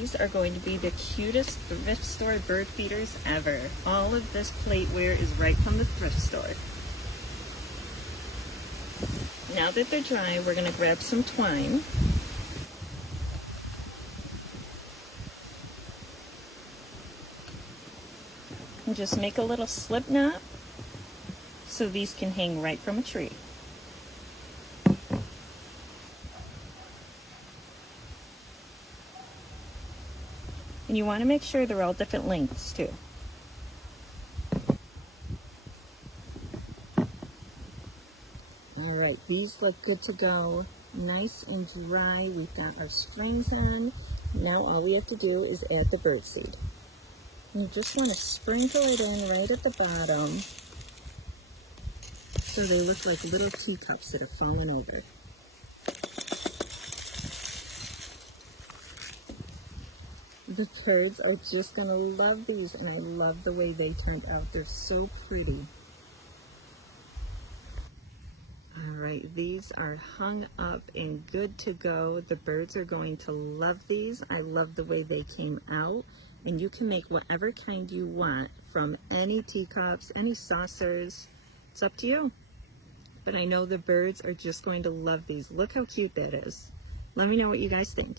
These are going to be the cutest thrift store bird feeders ever. All of this plateware is right from the thrift store. Now that they're dry, we're going to grab some twine. And just make a little slip knot so these can hang right from a tree. And you want to make sure they're all different lengths too. All right, these look good to go. Nice and dry. We've got our strings on. Now all we have to do is add the birdseed. And you just want to sprinkle it in right at the bottom so they look like little teacups that are falling over. The birds are just going to love these, and I love the way they turned out. They're so pretty. All right, these are hung up and good to go. The birds are going to love these. I love the way they came out. And you can make whatever kind you want from any teacups, any saucers. It's up to you. But I know the birds are just going to love these. Look how cute that is. Let me know what you guys think.